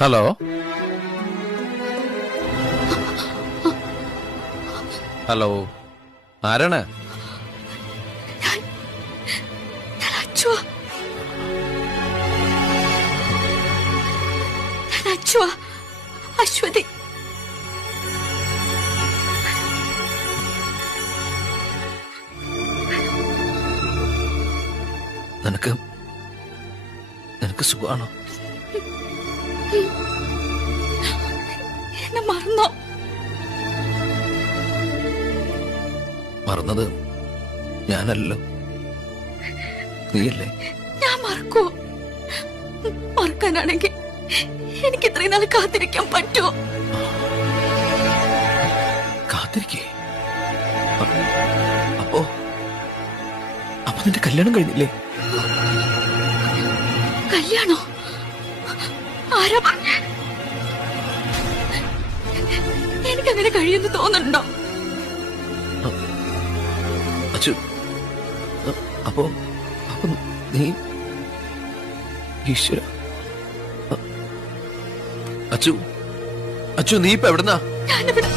Hello, hello, ആരാണ്? അശ്വതി. നിനക്ക് സുഖാണോ? എന്നെ മറന്നോ? മറന്നത് ഞാനല്ലോ, നീയല്ലേ? ഞാൻ മറക്കോ? മറക്കാനാണെങ്കിൽ എനിക്ക് ഇത്രയും നാൾ കാത്തിരിക്കാൻ പറ്റുമോ? കാത്തിരിക്കേ? അപ്പോ നിന്റെ കല്യാണം കഴിഞ്ഞില്ലേ? കല്യാണോ? ആരാ പറഞ്ഞേ? എനിക്കങ്ങനെ കഴിയുമെന്ന് തോന്നുന്നുണ്ടോ? അച്ചു, അപ്പോ നീ ഈശ്വര. അച്ചു, നീ ഇപ്പൊ എവിടുന്നാ? ഞാനിവിടെ